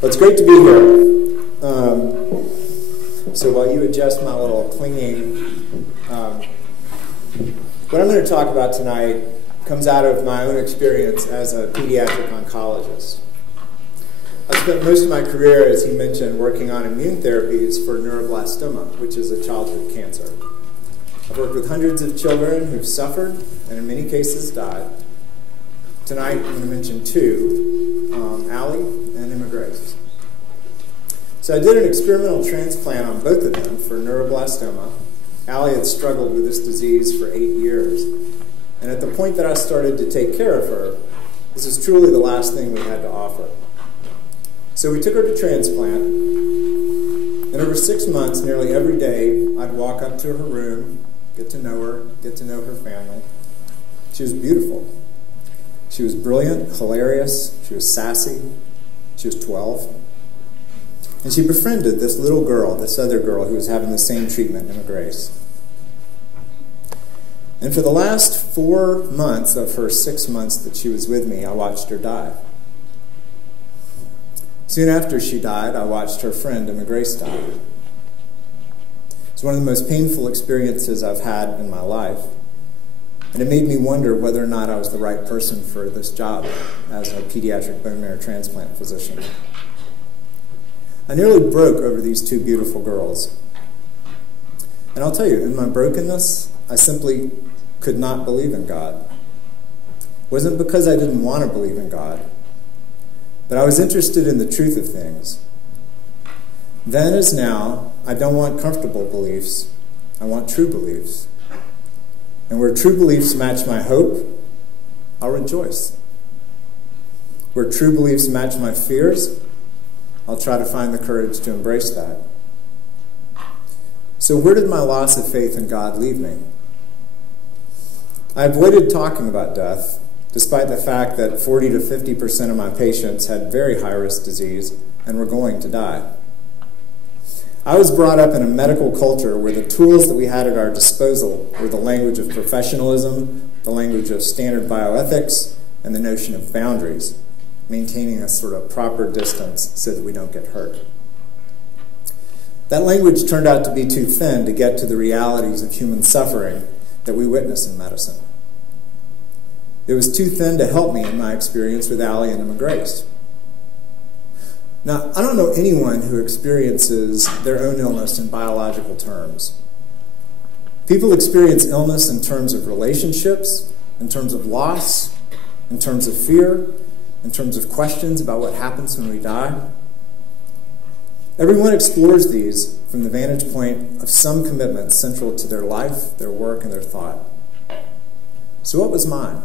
Well, it's great to be here. So while you adjust my little clinging, what I'm going to talk about tonight comes out of my own experience as a pediatric oncologist. I spent most of my career, as he mentioned, working on immune therapies for neuroblastoma, which is a childhood cancer. I've worked with hundreds of children who've suffered and in many cases died. Tonight I'm going to mention two, Allie and Emma Grace. So I did an experimental transplant on both of them for neuroblastoma. Allie had struggled with this disease for 8 years. And at the point that I started to take care of her, this is truly the last thing we had to offer. So we took her to transplant, and over 6 months, nearly every day, I'd walk up to her room, get to know her, get to know her family. She was beautiful. She was brilliant, hilarious, she was sassy, she was 12. And she befriended this little girl, this other girl who was having the same treatment, Emma Grace. And for the last 4 months of her 6 months that she was with me, I watched her die. Soon after she died, I watched her friend, Emma Grace, die. It's one of the most painful experiences I've had in my life. And it made me wonder whether or not I was the right person for this job as a pediatric bone marrow transplant physician. I nearly broke over these two beautiful girls. And I'll tell you, in my brokenness, I simply could not believe in God. It wasn't because I didn't want to believe in God, but I was interested in the truth of things. Then as now, I don't want comfortable beliefs. I want true beliefs. And where true beliefs match my hope, I'll rejoice. Where true beliefs match my fears, I'll try to find the courage to embrace that. So where did my loss of faith in God leave me? I avoided talking about death, despite the fact that 40 to 50% of my patients had very high-risk disease and were going to die. I was brought up in a medical culture where the tools that we had at our disposal were the language of professionalism, the language of standard bioethics, and the notion of boundaries, maintaining a sort of proper distance so that we don't get hurt. That language turned out to be too thin to get to the realities of human suffering that we witness in medicine. It was too thin to help me in my experience with Allie and Emma Grace. Now, I don't know anyone who experiences their own illness in biological terms. People experience illness in terms of relationships, in terms of loss, in terms of fear, in terms of questions about what happens when we die. Everyone explores these from the vantage point of some commitment central to their life, their work, and their thought. So what was mine?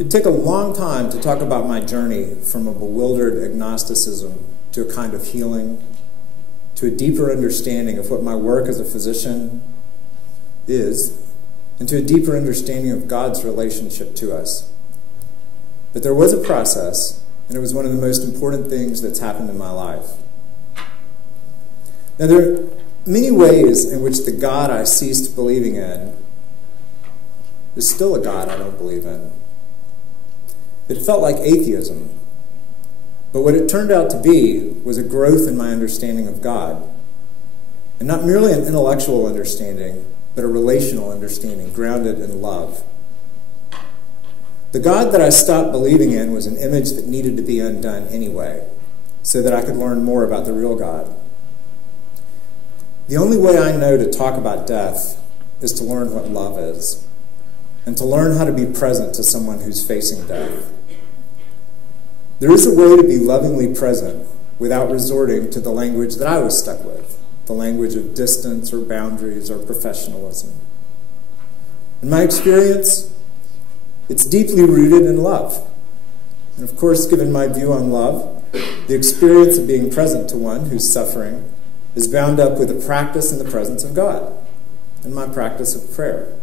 It'd take a long time to talk about my journey from a bewildered agnosticism to a kind of healing, to a deeper understanding of what my work as a physician is, and to a deeper understanding of God's relationship to us. But there was a process, and it was one of the most important things that's happened in my life. Now, there are many ways in which the God I ceased believing in is still a God I don't believe in. It felt like atheism, but what it turned out to be was a growth in my understanding of God, and not merely an intellectual understanding, but a relational understanding grounded in love. The God that I stopped believing in was an image that needed to be undone anyway, so that I could learn more about the real God. The only way I know to talk about death is to learn what love is, and to learn how to be present to someone who's facing death. There is a way to be lovingly present without resorting to the language that I was stuck with, the language of distance or boundaries or professionalism. In my experience, it's deeply rooted in love. And of course, given my view on love, the experience of being present to one who's suffering is bound up with a practice in the presence of God and my practice of prayer.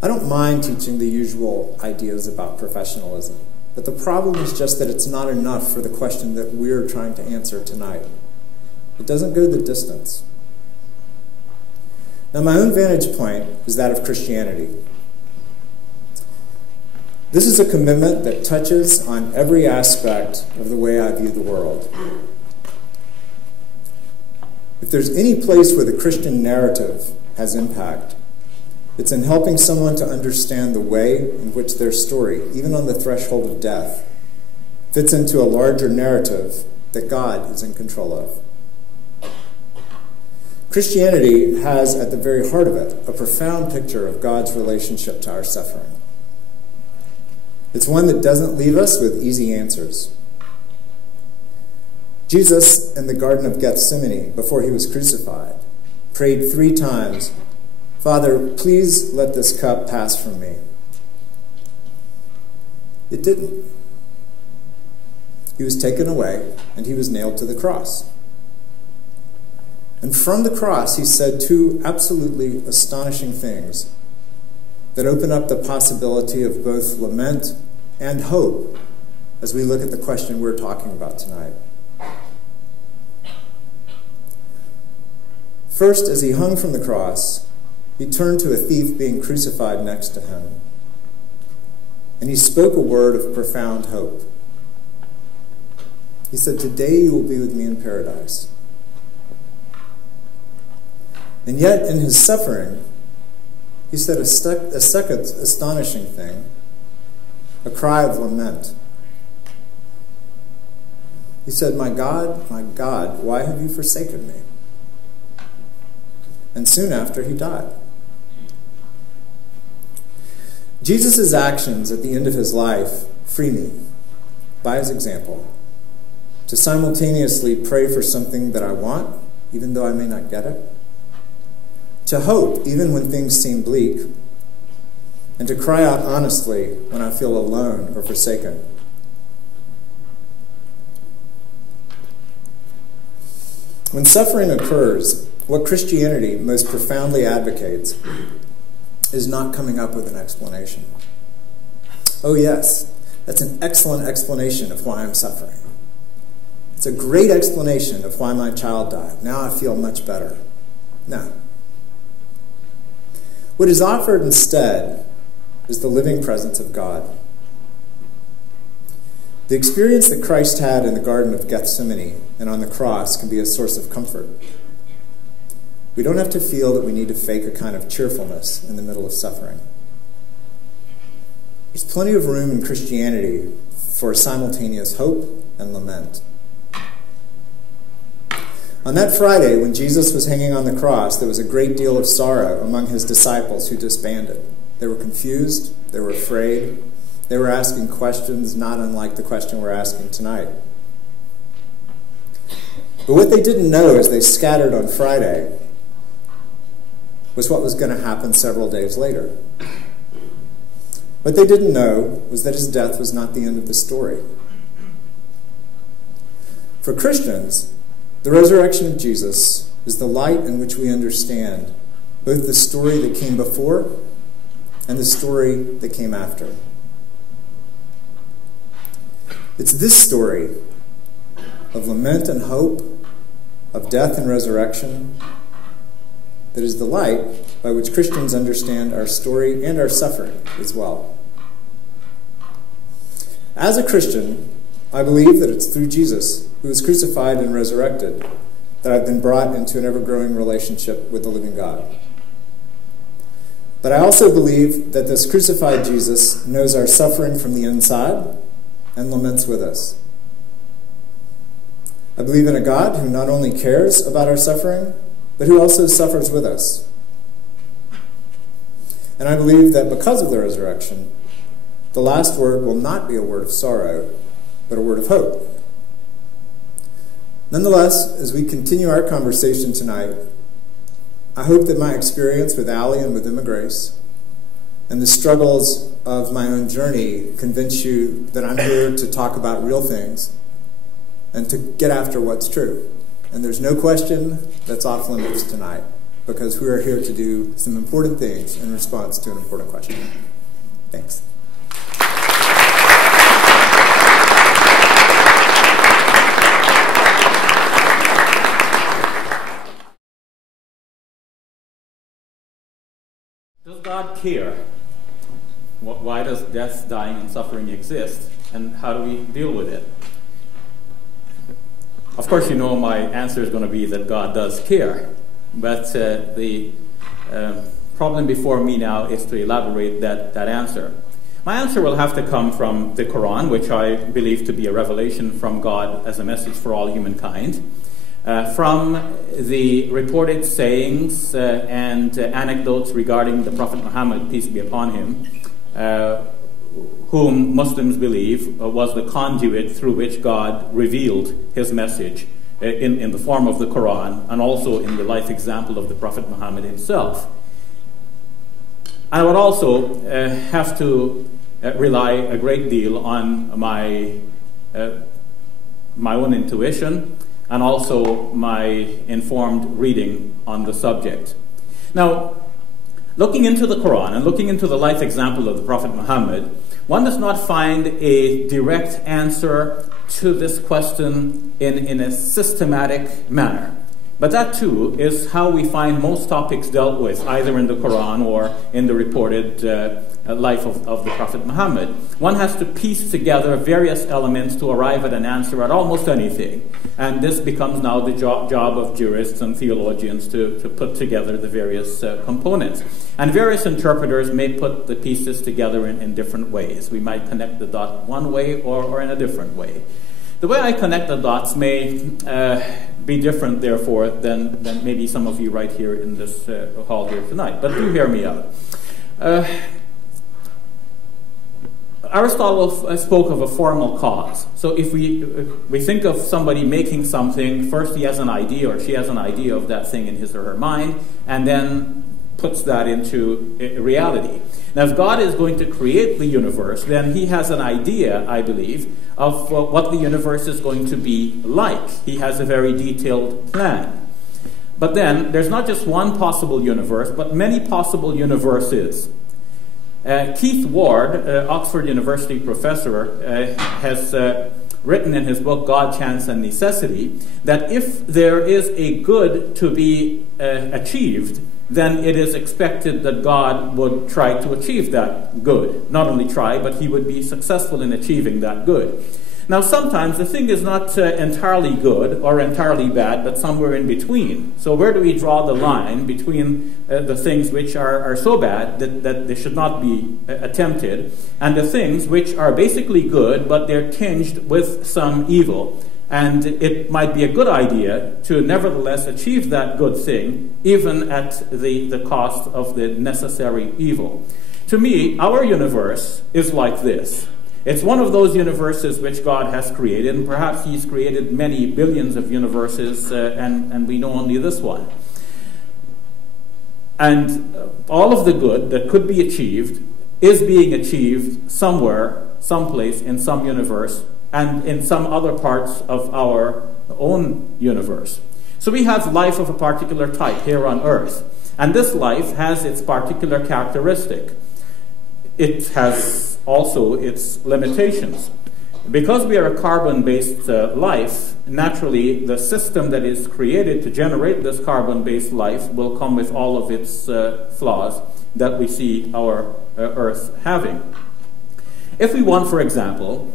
I don't mind teaching the usual ideas about professionalism, but the problem is just that it's not enough for the question that we're trying to answer tonight. It doesn't go the distance. Now, my own vantage point is that of Christianity. This is a commitment that touches on every aspect of the way I view the world. If there's any place where the Christian narrative has impact, it's in helping someone to understand the way in which their story, even on the threshold of death, fits into a larger narrative that God is in control of. Christianity has at the very heart of it a profound picture of God's relationship to our suffering. It's one that doesn't leave us with easy answers. Jesus, in the Garden of Gethsemane, before he was crucified, prayed 3 times, "Father, please let this cup pass from me." It didn't. He was taken away, and he was nailed to the cross. And from the cross, he said 2 absolutely astonishing things that open up the possibility of both lament and hope as we look at the question we're talking about tonight. First, as he hung from the cross, he turned to a thief being crucified next to him, and he spoke a word of profound hope. He said, "Today you will be with me in paradise." And yet, in his suffering, he said a second astonishing thing, a cry of lament. He said, my God, why have you forsaken me?" And soon after, he died. Jesus' actions at the end of his life free me, by his example, to simultaneously pray for something that I want, even though I may not get it, to hope even when things seem bleak, and to cry out honestly when I feel alone or forsaken. When suffering occurs, what Christianity most profoundly advocates is not coming up with an explanation. Oh yes, that's an excellent explanation of why I'm suffering. It's a great explanation of why my child died. Now I feel much better. No. What is offered instead is the living presence of God. The experience that Christ had in the Garden of Gethsemane and on the cross can be a source of comfort. We don't have to feel that we need to fake a kind of cheerfulness in the middle of suffering. There's plenty of room in Christianity for simultaneous hope and lament. On that Friday, when Jesus was hanging on the cross, there was a great deal of sorrow among his disciples who disbanded. They were confused, they were afraid, they were asking questions not unlike the question we're asking tonight. But what they didn't know as they scattered on Friday was what was going to happen several days later. What they didn't know was that his death was not the end of the story. For Christians, the resurrection of Jesus is the light in which we understand both the story that came before and the story that came after. It's this story of lament and hope, of death and resurrection, that is the light by which Christians understand our story and our suffering as well. As a Christian, I believe that it's through Jesus, who was crucified and resurrected, that I've been brought into an ever-growing relationship with the living God. But I also believe that this crucified Jesus knows our suffering from the inside and laments with us. I believe in a God who not only cares about our suffering, but who also suffers with us. And I believe that because of the resurrection, the last word will not be a word of sorrow, but a word of hope. Nonetheless, as we continue our conversation tonight, I hope that my experience with Allie and with Emma Grace and the struggles of my own journey convince you that I'm here to talk about real things and to get after what's true. And there's no question that's off limits tonight, because we are here to do some important things in response to an important question. Thanks. Does God care? Why does death, dying, and suffering exist, and how do we deal with it? Of course, you know my answer is going to be that God does care, but the problem before me now is to elaborate that answer. My answer will have to come from the Quran, which I believe to be a revelation from God as a message for all humankind, from the reported sayings and anecdotes regarding the Prophet Muhammad, peace be upon him, whom Muslims believe was the conduit through which God revealed his message in the form of the Quran, and also in the life example of the Prophet Muhammad himself. I would also have to rely a great deal on my own intuition and also my informed reading on the subject. Now, looking into the Quran and looking into the life example of the Prophet Muhammad, one does not find a direct answer to this question in a systematic manner. But that too is how we find most topics dealt with, either in the Quran or in the reported life of the Prophet Muhammad. One has to piece together various elements to arrive at an answer at almost anything. And this becomes now the job of jurists and theologians to put together the various components. And various interpreters may put the pieces together in different ways. We might connect the dot one way or in a different way. The way I connect the dots may be different, therefore, than maybe some of you right here in this hall here tonight. But do hear me out. Aristotle spoke of a formal cause. So if we think of somebody making something, first he has an idea or she has an idea of that thing in his or her mind, and then puts that into reality. Now, if God is going to create the universe, then he has an idea, I believe, of what the universe is going to be like. He has a very detailed plan. But then, there's not just one possible universe, but many possible universes. Keith Ward, Oxford University professor, has written in his book, God, Chance, and Necessity, that if there is a good to be achieved, then it is expected that God would try to achieve that good. Not only try, but he would be successful in achieving that good. Now, sometimes the thing is not entirely good or entirely bad, but somewhere in between. So where do we draw the line between the things which are so bad that they should not be attempted, and the things which are basically good, but they're tinged with some evil? And it might be a good idea to nevertheless achieve that good thing, even at the cost of the necessary evil. To me, our universe is like this. It's one of those universes which God has created, and perhaps he's created many billions of universes, and we know only this one. And all of the good that could be achieved is being achieved somewhere, someplace, in some universe, and in some other parts of our own universe. So we have life of a particular type here on Earth, and this life has its particular characteristic. It has also its limitations. Because we are a carbon-based life, naturally the system that is created to generate this carbon-based life will come with all of its flaws that we see our Earth having. If we want, for example,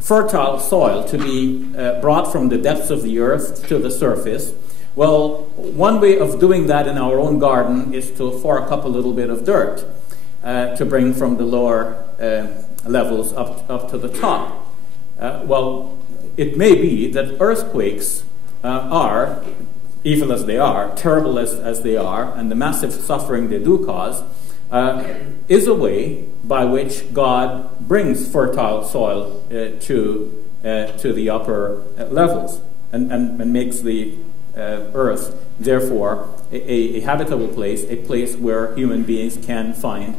fertile soil to be brought from the depths of the earth to the surface, well, one way of doing that in our own garden is to fork up a little bit of dirt to bring from the lower levels up to the top. Well, it may be that earthquakes are, evil as they are, terrible as they are, and the massive suffering they do cause, is a way by which God brings fertile soil to the upper levels and makes the earth, therefore, a habitable place, a place where human beings can find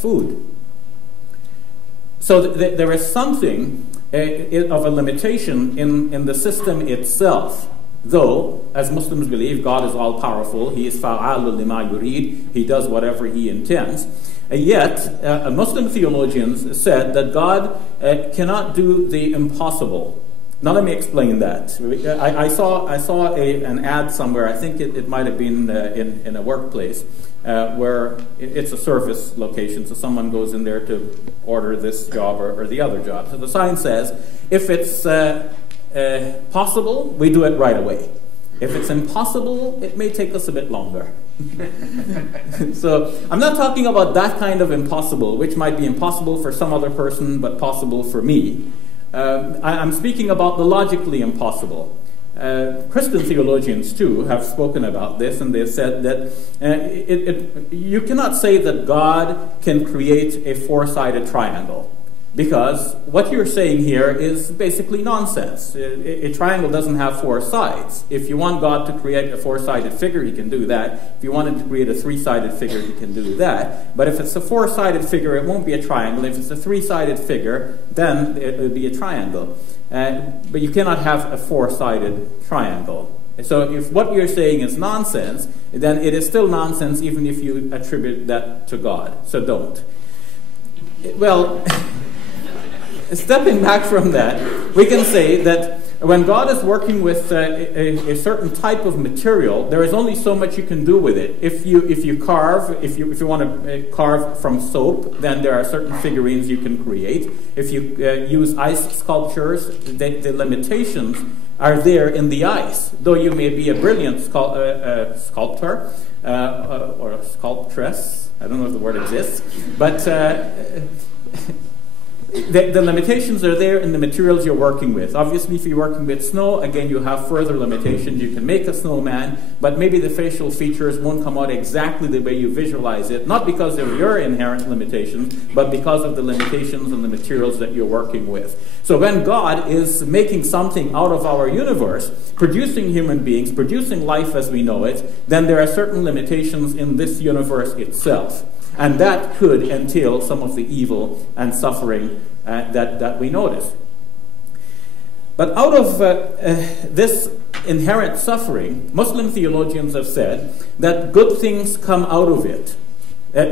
food. So there is something of a limitation in the system itself. Though, as Muslims believe, God is all-powerful. He is fa'alul lima yurid. He does whatever he intends. Yet, Muslim theologians said that God cannot do the impossible. Now let me explain that. I saw an ad somewhere, I think it might have been in a workplace, where it's a service location, so someone goes in there to order this job or the other job. So the sign says, if it's possible, we do it right away. If it's impossible, it may take us a bit longer. So I'm not talking about that kind of impossible, which might be impossible for some other person, but possible for me. I'm speaking about the logically impossible. Christian theologians, too, have spoken about this, and they've said that you cannot say that God can create a four-sided triangle, because what you're saying here is basically nonsense. A triangle doesn't have four sides. If you want God to create a four-sided figure, he can do that. If you want him to create a three-sided figure, he can do that. But if it's a four-sided figure, it won't be a triangle. If it's a three-sided figure, then it will be a triangle. But you cannot have a four-sided triangle. So if what you're saying is nonsense, then it is still nonsense even if you attribute that to God. So don't. Well, stepping back from that, we can say that when God is working with a certain type of material, there is only so much you can do with it. If you want to carve from soap, then there are certain figurines you can create. If you use ice sculptures, the limitations are there in the ice. Though you may be a brilliant sculptor or a sculptress, I don't know if the word exists, but the limitations are there in the materials you're working with. Obviously, if you're working with snow, again, you have further limitations. You can make a snowman, but maybe the facial features won't come out exactly the way you visualize it, not because of your inherent limitations, but because of the limitations and the materials that you're working with. So when God is making something out of our universe, producing human beings, producing life as we know it, then there are certain limitations in this universe itself. And that could entail some of the evil and suffering that we notice. But out of this inherent suffering, Muslim theologians have said that good things come out of it.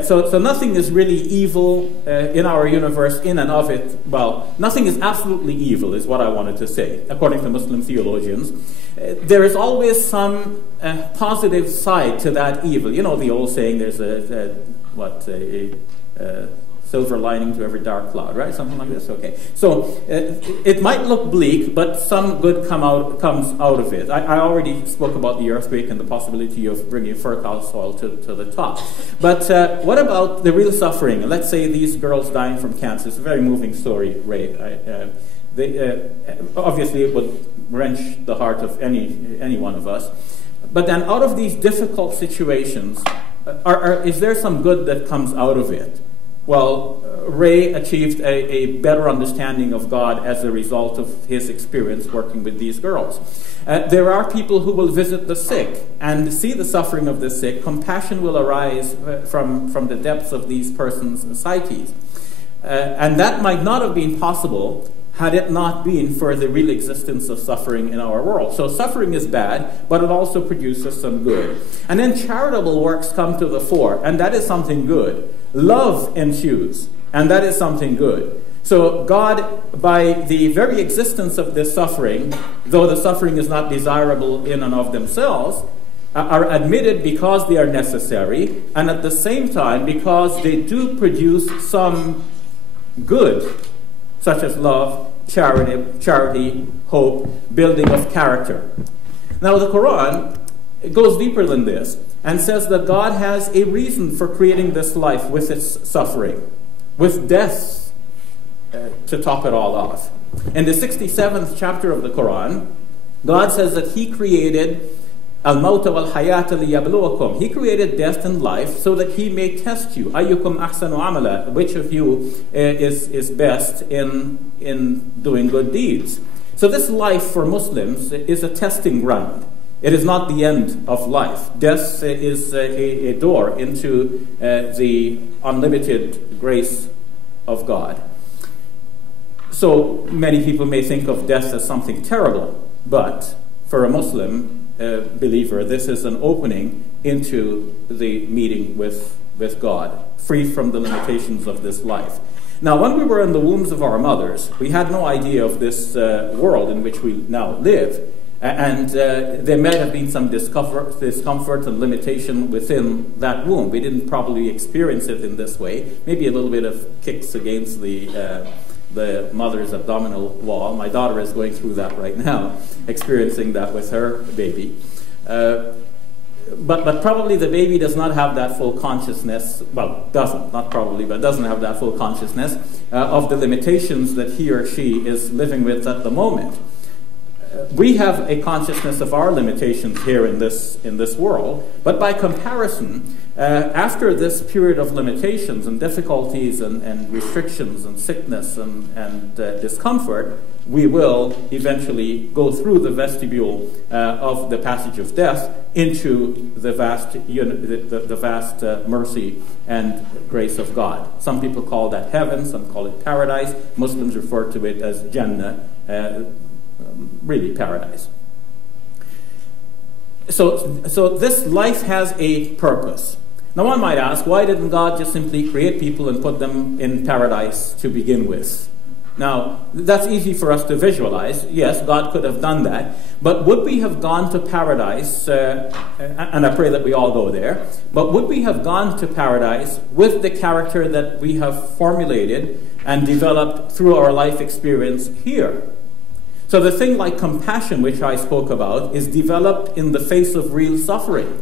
So nothing is really evil in our universe in and of it. Well, nothing is absolutely evil is what I wanted to say, according to Muslim theologians. There is always some positive side to that evil. You know the old saying, there's a silver lining to every dark cloud, right? Something like this, okay. So it might look bleak, but some good comes out of it. I already spoke about the earthquake and the possibility of bringing fertile soil to the top. But what about the real suffering? Let's say these girls dying from cancer. It's a very moving story, Ray. Obviously, it would wrench the heart of any one of us. But then out of these difficult situations, is there some good that comes out of it? Well, Ray achieved a better understanding of God as a result of his experience working with these girls. There are people who will visit the sick and see the suffering of the sick. Compassion will arise from the depths of these persons' psyches. And that might not have been possible had it not been for the real existence of suffering in our world. So suffering is bad, but it also produces some good. And then charitable works come to the fore, and that is something good. Love ensues, and that is something good. So God, by the very existence of this suffering, though the suffering is not desirable in and of themselves, are admitted because they are necessary, and at the same time because they do produce some good, such as love, charity, hope, building of character. Now the Quran goes deeper than this and says that God has a reason for creating this life with its suffering, with death to top it all off. In the 67th chapter of the Quran, God says that He created al-mawta wal-hayata liyabluwakum. He created death and life so that He may test you. Ayyukum ahsanu amala. Which of you is best in doing good deeds? So this life for Muslims is a testing ground. It is not the end of life. Death is a door into the unlimited grace of God. So many people may think of death as something terrible, but for a Muslim believer, this is an opening into the meeting with God, free from the limitations of this life. Now, when we were in the wombs of our mothers, we had no idea of this world in which we now live. And there may have been some discomfort and limitation within that womb. We didn't probably experience it in this way. Maybe a little bit of kicks against the mother's abdominal wall. My daughter is going through that right now, experiencing that with her baby. But probably the baby does not have that full consciousness, well, doesn't, not probably, but doesn't have that full consciousness of the limitations that he or she is living with at the moment. We have a consciousness of our limitations here in this world, but by comparison, after this period of limitations and difficulties and restrictions and sickness and discomfort, we will eventually go through the vestibule of the passage of death into the vast mercy and grace of God. Some people call that heaven, some call it paradise. Muslims refer to it as Jannah, really paradise. So this life has a purpose. Now one might ask, why didn't God just simply create people and put them in paradise to begin with? Now, that's easy for us to visualize. Yes, God could have done that. But would we have gone to paradise, and I pray that we all go there, but would we have gone to paradise with the character that we have formulated and developed through our life experience here? So the thing like compassion, which I spoke about, is developed in the face of real suffering.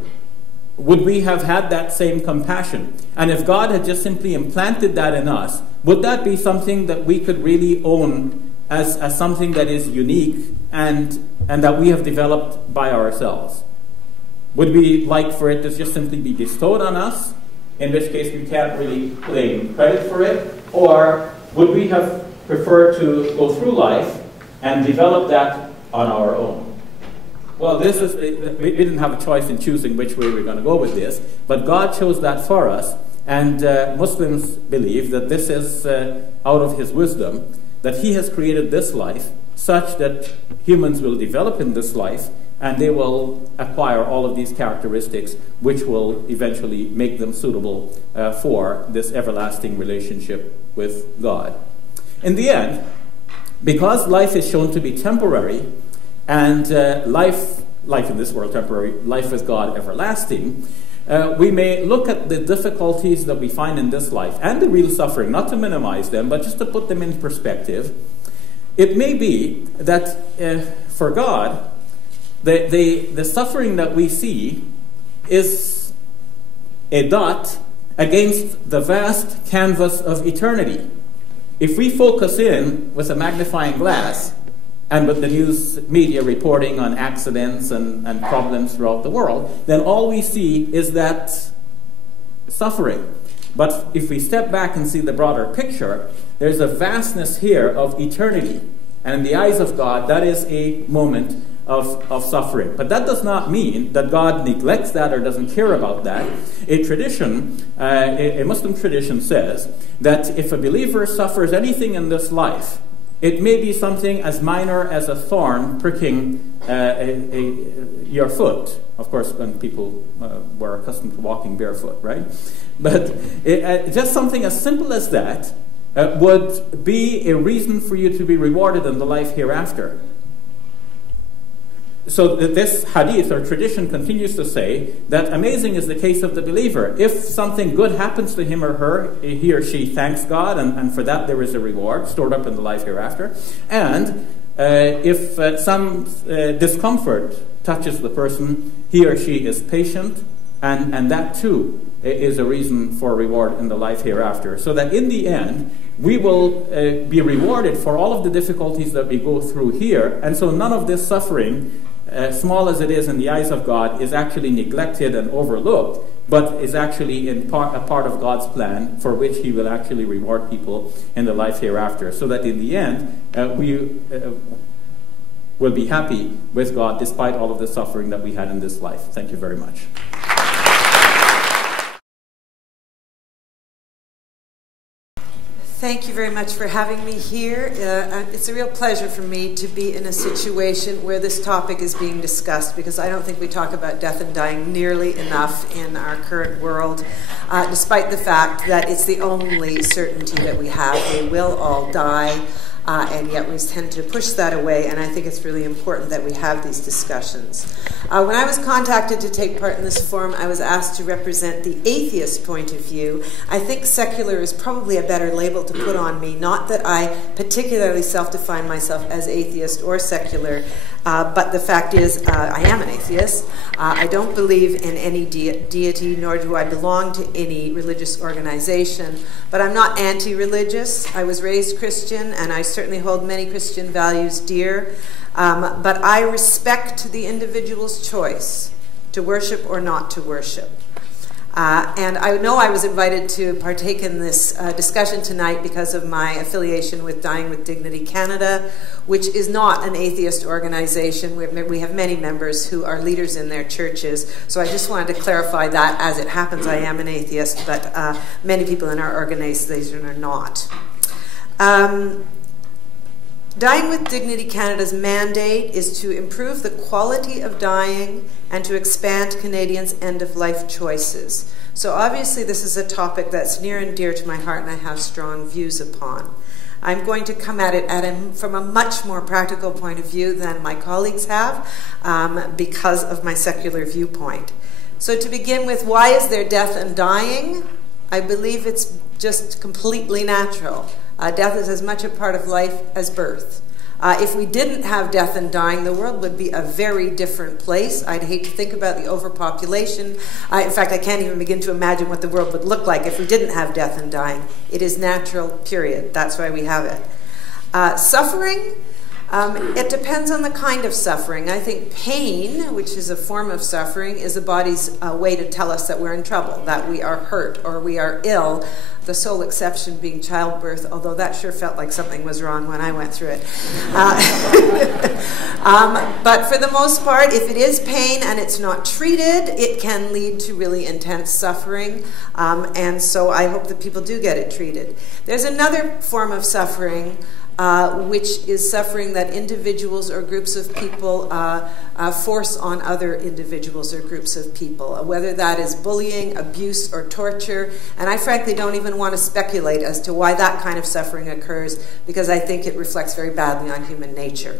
Would we have had that same compassion? And if God had just simply implanted that in us, would that be something that we could really own as something that is unique and that we have developed by ourselves? Would we like for it to just simply be bestowed on us, in which case we can't really claim credit for it? Or would we have preferred to go through life and develop that on our own? Well, we didn't have a choice in choosing which way we're going to go with this, but God chose that for us, and Muslims believe that this is out of His wisdom, that He has created this life such that humans will develop in this life, and they will acquire all of these characteristics which will eventually make them suitable for this everlasting relationship with God. In the end, because life is shown to be temporary, and life in this world temporary, life with God everlasting, we may look at the difficulties that we find in this life and the real suffering, not to minimize them, but just to put them in perspective. It may be that for God, the suffering that we see is a dot against the vast canvas of eternity. If we focus in with a magnifying glass, and with the news media reporting on accidents and problems throughout the world, then all we see is that suffering. But if we step back and see the broader picture, there's a vastness here of eternity. And in the eyes of God, that is a moment of suffering. But that does not mean that God neglects that or doesn't care about that. A Muslim tradition says that if a believer suffers anything in this life, it may be something as minor as a thorn pricking your foot. Of course, when people were accustomed to walking barefoot, right? But just something as simple as that would be a reason for you to be rewarded in the life hereafter. So this hadith or tradition continues to say that amazing is the case of the believer. If something good happens to him or her, he or she thanks God, and for that there is a reward stored up in the life hereafter. And if some discomfort touches the person, he or she is patient, and that too is a reason for reward in the life hereafter. So that in the end, we will be rewarded for all of the difficulties that we go through here, and so none of this suffering, small as it is in the eyes of God, is actually neglected and overlooked, but is actually a part of God's plan for which He will actually reward people in the life hereafter. So that in the end, we will be happy with God despite all of the suffering that we had in this life. Thank you very much. Thank you very much for having me here. It's a real pleasure for me to be in a situation where this topic is being discussed, because I don't think we talk about death and dying nearly enough in our current world, despite the fact that it's the only certainty that we have. We will all die, and yet we tend to push that away, and I think it's really important that we have these discussions. When I was contacted to take part in this forum, I was asked to represent the atheist point of view. I think secular is probably a better label to put on me, not that I particularly self-define myself as atheist or secular, but the fact is I am an atheist. I don't believe in any deity, nor do I belong to any religious organization, but I'm not anti-religious. I was raised Christian, and I certainly hold many Christian values dear. But I respect the individual's choice to worship or not to worship. And I know I was invited to partake in this discussion tonight because of my affiliation with Dying with Dignity Canada, which is not an atheist organization. We have many members who are leaders in their churches. So I just wanted to clarify that. As it happens, I am an atheist, but many people in our organization are not. Dying with Dignity Canada's mandate is to improve the quality of dying and to expand Canadians' end-of-life choices. So obviously this is a topic that's near and dear to my heart and I have strong views upon. I'm going to come at it from a much more practical point of view than my colleagues have because of my secular viewpoint. So to begin with, why is there death and dying? I believe it's just completely natural. Death is as much a part of life as birth. If we didn't have death and dying, the world would be a very different place. I'd hate to think about the overpopulation. In fact, I can't even begin to imagine what the world would look like if we didn't have death and dying. It is natural, period. That's why we have it. Suffering, it depends on the kind of suffering. I think pain, which is a form of suffering, is the body's way to tell us that we're in trouble, that we are hurt or we are ill. The sole exception being childbirth, although that sure felt like something was wrong when I went through it. But for the most part, if it is pain and it's not treated, it can lead to really intense suffering. And so I hope that people do get it treated. There's another form of suffering, which is suffering that individuals or groups of people force on other individuals or groups of people, whether that is bullying, abuse, or torture. And I frankly don't even want to speculate as to why that kind of suffering occurs, because I think it reflects very badly on human nature.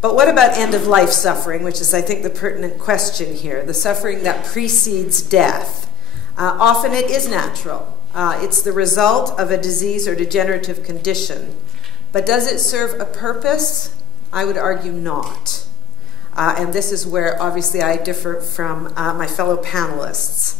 But what about end-of-life suffering, which is, I think, the pertinent question here, the suffering that precedes death? Often it is natural. It's the result of a disease or degenerative condition. But does it serve a purpose? I would argue not. And this is where, obviously, I differ from my fellow panelists.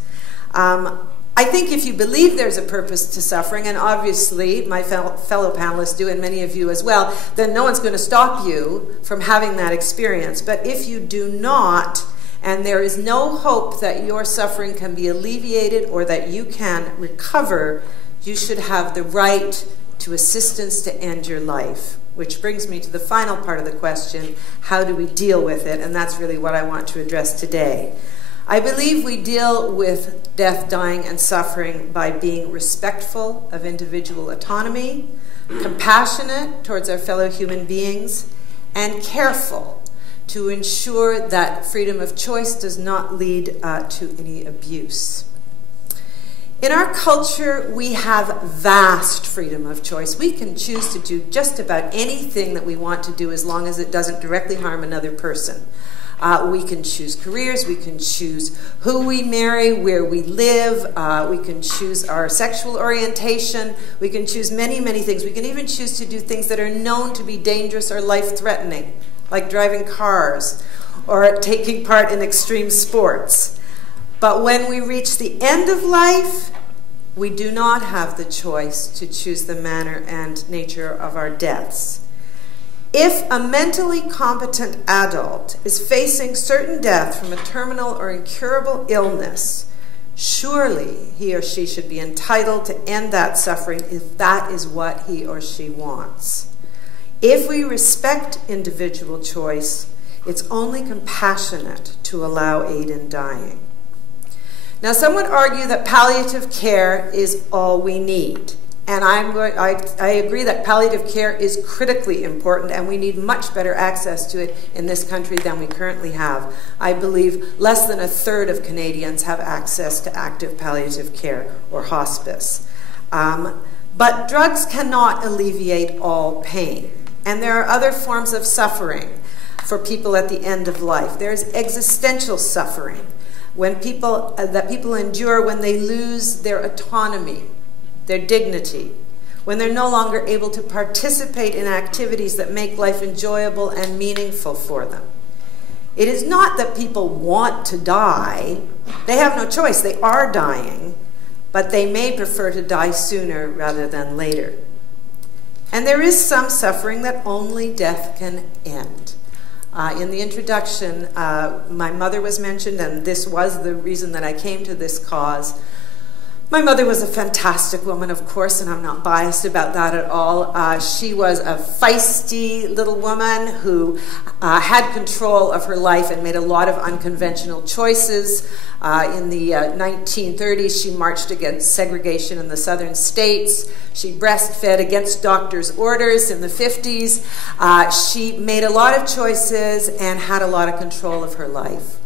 I think if you believe there's a purpose to suffering, and obviously my fellow panelists do, and many of you as well, then no one's going to stop you from having that experience. But if you do not, and there is no hope that your suffering can be alleviated or that you can recover, you should have the right to assistance to end your life. Which brings me to the final part of the question, how do we deal with it? And that's really what I want to address today. I believe we deal with death, dying, and suffering by being respectful of individual autonomy, compassionate towards our fellow human beings, and careful to ensure that freedom of choice does not lead to any abuse. In our culture, we have vast freedom of choice. We can choose to do just about anything that we want to do as long as it doesn't directly harm another person. We can choose careers, we can choose who we marry, where we live, we can choose our sexual orientation, we can choose many, many things. We can even choose to do things that are known to be dangerous or life-threatening, like driving cars or taking part in extreme sports. But when we reach the end of life, we do not have the choice to choose the manner and nature of our deaths. If a mentally competent adult is facing certain death from a terminal or incurable illness, surely he or she should be entitled to end that suffering if that is what he or she wants. If we respect individual choice, it's only compassionate to allow aid in dying. Now, some would argue that palliative care is all we need. And I agree that palliative care is critically important, and we need much better access to it in this country than we currently have. I believe less than a third of Canadians have access to active palliative care or hospice. But drugs cannot alleviate all pain. And there are other forms of suffering for people at the end of life. There's existential suffering that people endure when they lose their autonomy, their dignity, when they're no longer able to participate in activities that make life enjoyable and meaningful for them. It is not that people want to die. They have no choice. They are dying, but they may prefer to die sooner rather than later. And there is some suffering that only death can end. In the introduction, my mother was mentioned, and this was the reason that I came to this cause. My mother was a fantastic woman, of course, and I'm not biased about that at all. She was a feisty little woman who had control of her life and made a lot of unconventional choices. In the 1930s, she marched against segregation in the southern states. She breastfed against doctors' orders in the 50s. She made a lot of choices and had a lot of control of her life.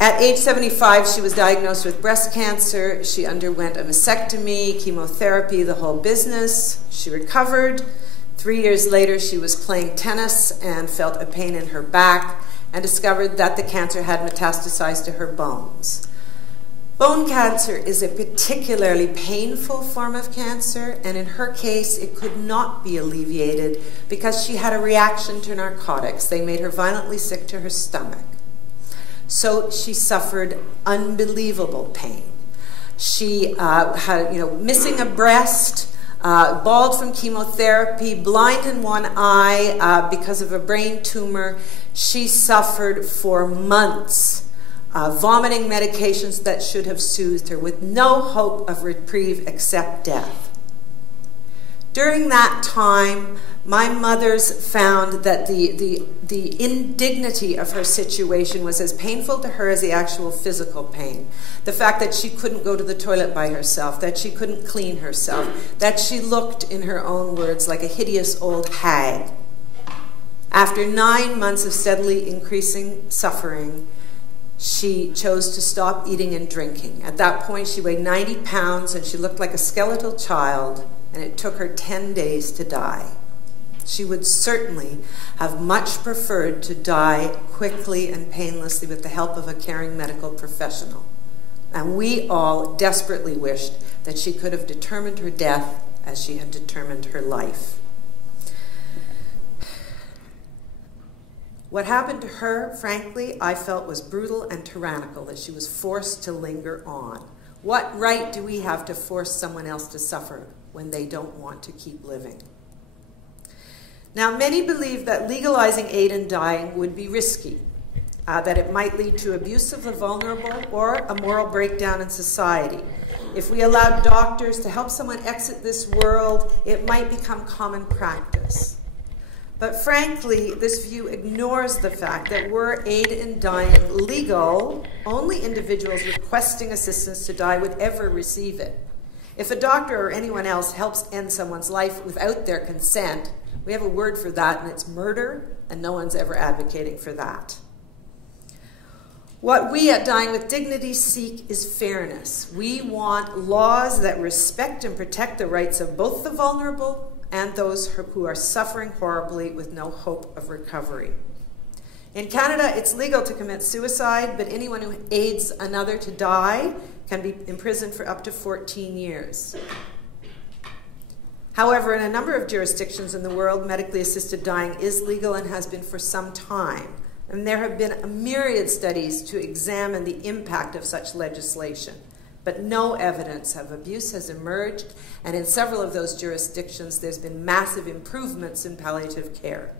At age 75, she was diagnosed with breast cancer. She underwent a mastectomy, chemotherapy, the whole business. She recovered. 3 years later, she was playing tennis and felt a pain in her back and discovered that the cancer had metastasized to her bones. Bone cancer is a particularly painful form of cancer, and in her case, it could not be alleviated because she had a reaction to narcotics. They made her violently sick to her stomach. So she suffered unbelievable pain. She had, missing a breast, bald from chemotherapy, blind in one eye because of a brain tumor. She suffered for months, vomiting medications that should have soothed her, with no hope of reprieve except death. During that time, my mother's found that the indignity of her situation was as painful to her as the actual physical pain. The fact that she couldn't go to the toilet by herself, that she couldn't clean herself, that she looked, in her own words, like a hideous old hag. After 9 months of steadily increasing suffering, she chose to stop eating and drinking. At that point, she weighed 90 pounds and she looked like a skeletal child, and it took her 10 days to die. She would certainly have much preferred to die quickly and painlessly with the help of a caring medical professional. And we all desperately wished that she could have determined her death as she had determined her life. What happened to her, frankly, I felt was brutal and tyrannical, that she was forced to linger on. What right do we have to force someone else to suffer when they don't want to keep living? Now, many believe that legalizing aid in dying would be risky, that it might lead to abuse of the vulnerable or a moral breakdown in society. If we allowed doctors to help someone exit this world, it might become common practice. But frankly, this view ignores the fact that were aid in dying legal, only individuals requesting assistance to die would ever receive it. If a doctor or anyone else helps end someone's life without their consent, we have a word for that, and it's murder, and no one's ever advocating for that. What we at Dying with Dignity seek is fairness. We want laws that respect and protect the rights of both the vulnerable and those who are suffering horribly with no hope of recovery. In Canada, it's legal to commit suicide, but anyone who aids another to die can be imprisoned for up to 14 years. However, in a number of jurisdictions in the world, medically assisted dying is legal and has been for some time. And there have been a myriad studies to examine the impact of such legislation. But no evidence of abuse has emerged, and in several of those jurisdictions, there's been massive improvements in palliative care.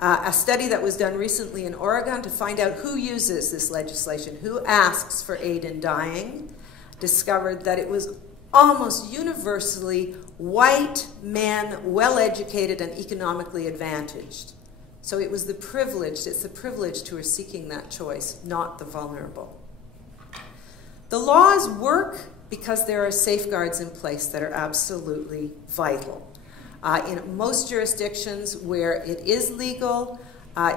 A study that was done recently in Oregon to find out who uses this legislation, who asks for aid in dying, discovered that it was almost universally white men, well-educated and economically advantaged. So it was the privileged, it's the privileged who are seeking that choice, not the vulnerable. The laws work, because there are safeguards in place that are absolutely vital. In most jurisdictions where it is legal,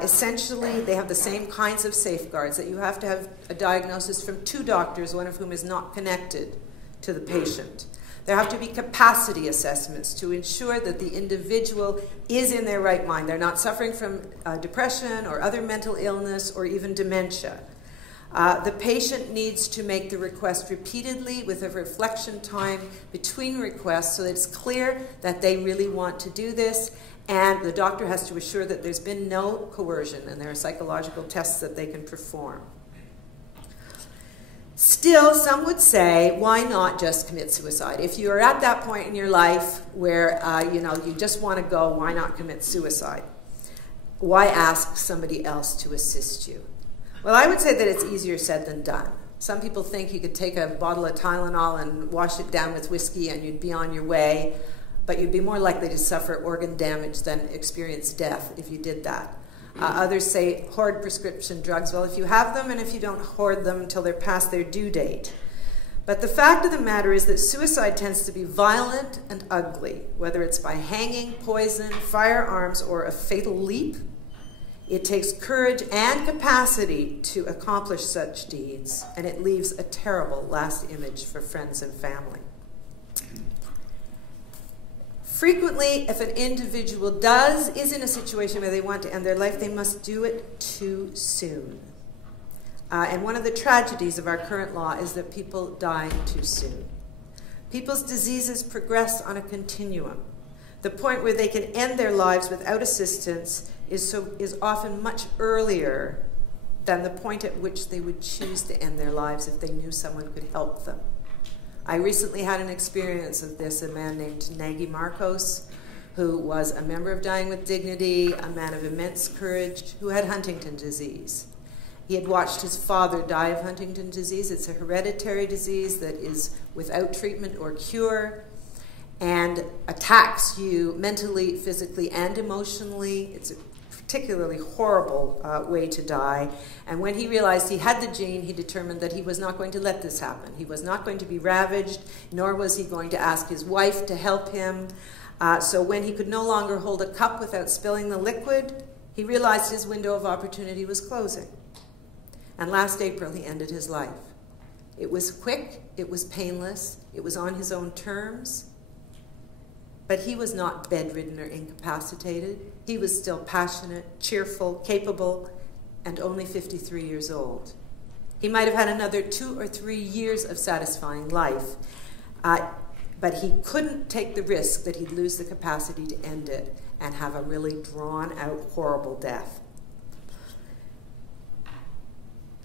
essentially they have the same kinds of safeguards, that you have to have a diagnosis from 2 doctors, one of whom is not connected to the patient. There have to be capacity assessments to ensure that the individual is in their right mind. They're not suffering from depression or other mental illness or even dementia. The patient needs to make the request repeatedly with a reflection time between requests so that it's clear that they really want to do this, and the doctor has to assure that there's been no coercion and there are psychological tests that they can perform. Still, some would say, why not just commit suicide? If you are at that point in your life where you just want to go, why not commit suicide? Why ask somebody else to assist you? Well, I would say that it's easier said than done. Some people think you could take a bottle of Tylenol and wash it down with whiskey and you'd be on your way, but you'd be more likely to suffer organ damage than experience death if you did that. Others say hoard prescription drugs. Well, if you have them and if you don't hoard them until they're past their due date. But the fact of the matter is that suicide tends to be violent and ugly, whether it's by hanging, poison, firearms, or a fatal leap. It takes courage and capacity to accomplish such deeds, and it leaves a terrible last image for friends and family. Frequently, if an individual is in a situation where they want to end their life, they must do it too soon. And one of the tragedies of our current law is that people die too soon. People's diseases progress on a continuum. The point where they can end their lives without assistance is often much earlier than the point at which they would choose to end their lives if they knew someone could help them. I recently had an experience of this, a man named Nagy Marcos, who was a member of Dying with Dignity, a man of immense courage, who had Huntington's disease. He had watched his father die of Huntington's disease. It's a hereditary disease that is without treatment or cure and attacks you mentally, physically, and emotionally. It's a particularly horrible way to die. And when he realized he had the gene, he determined that he was not going to let this happen. He was not going to be ravaged, nor was he going to ask his wife to help him. So when he could no longer hold a cup without spilling the liquid, he realized his window of opportunity was closing. And last April, he ended his life. It was quick, it was painless, it was on his own terms, but he was not bedridden or incapacitated. He was still passionate, cheerful, capable, and only 53 years old. He might have had another 2 or 3 years of satisfying life, but he couldn't take the risk that he'd lose the capacity to end it and have a really drawn-out, horrible death.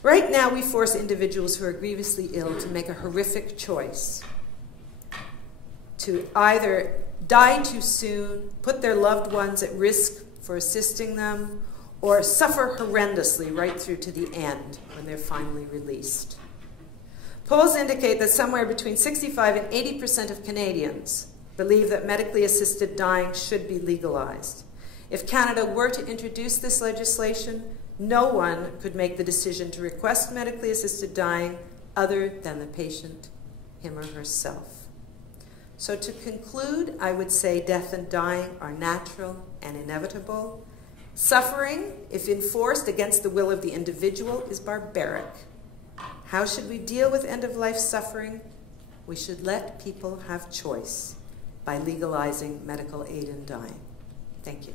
Right now, we force individuals who are grievously ill to make a horrific choice, to either die too soon, put their loved ones at risk for assisting them, or suffer horrendously right through to the end when they're finally released. Polls indicate that somewhere between 65 and 80% of Canadians believe that medically assisted dying should be legalized. If Canada were to introduce this legislation, no one could make the decision to request medically assisted dying other than the patient, him or herself. So to conclude, I would say death and dying are natural and inevitable. Suffering, if enforced against the will of the individual, is barbaric. How should we deal with end-of-life suffering? We should let people have choice by legalizing medical aid in dying. Thank you.